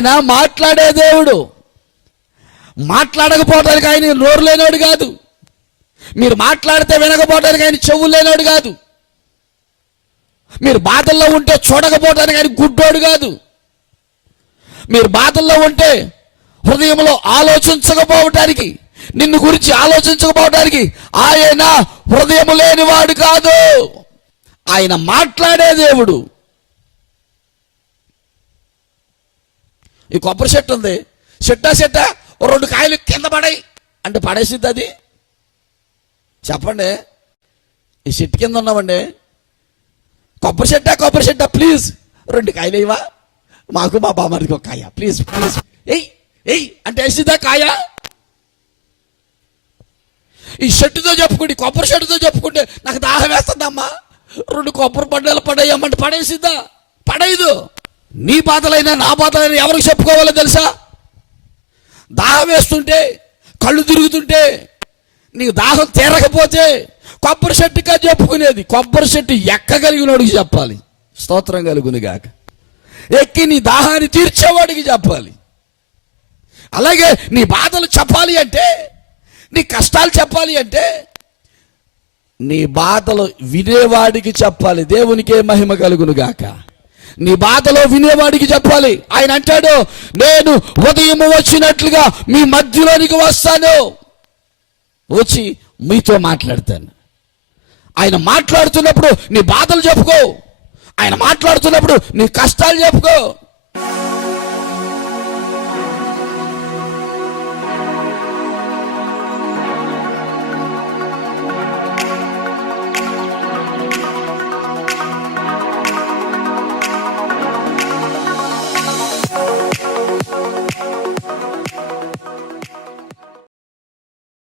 ఆయన మాట్లాడే దేవుడు. మాట్లాడకపోవడానికి ఆయన నోరు లేనోడు కాదు. మీరు మాట్లాడితే వినకపోవడానికి ఆయన చెవులు లేనోడు కాదు. మీరు బాధల్లో ఉంటే చూడకపోవడానికి ఆయన గుడ్డోడు కాదు. మీరు బాధల్లో ఉంటే హృదయంలో ఆలోచించకపోవటానికి, నిన్ను గురించి ఆలోచించకపోవటానికి ఆయన హృదయం లేనివాడు కాదు. ఆయన మాట్లాడే దేవుడు. ఈ కొబ్బరి చెట్టు ఉంది, చెట్టా 2 కాయలు కింద పడాయి అంటే పడేసిద్ది అది? చెప్పండి. ఈ చెట్టు కింద ఉన్నామండి, కొబ్బరి చెట్టా ప్లీజ్ 2 కాయలు ఇవ్వా, మాకు మా బామ్మడికి ఒక కాయ ప్లీజ్ ప్లీజ్ ఎయ్ అంటే వేసిద్దా కాయ? ఈ చెట్టుతో చెప్పుకుంటే, కొబ్బరి చెట్టుతో చెప్పుకుంటే నాకు దాహం వేస్తుందమ్మా, 2 కొబ్బరి బండలు పడేయమ్మంటే పడేసిద్దా? పడేయదు. నీ బాధలైనా నా బాధలైనా ఎవరికి చెప్పుకోవాలో తెలుసా? దాహం వేస్తుంటే, కళ్ళు తిరుగుతుంటే, నీకు దాహం తీరకపోతే కొబ్బరి చెట్టుగా చెప్పుకునేది. కొబ్బరి చెట్టు ఎక్కగలిగినోడికి చెప్పాలి, స్తోత్రం కలుగును గాక. ఎక్కి నీ దాహాన్ని తీర్చేవాడికి చెప్పాలి. అలాగే నీ బాధలు చెప్పాలి అంటే, నీ కష్టాలు చెప్పాలి అంటే, నీ బాధలు వినేవాడికి చెప్పాలి. దేవునికే మహిమ కలుగును గాక. నీ బాధలో వినేవాడికి చెప్పాలి. ఆయన అంటాడు, నేను ఉదయం వచ్చినట్లుగా మీ మధ్యలోనికి వస్తాను, వచ్చి మీతో మాట్లాడతాను. ఆయన మాట్లాడుతున్నప్పుడు నీ బాధలు చెప్పుకో, ఆయన మాట్లాడుతున్నప్పుడు నీ కష్టాలు చెప్పుకో.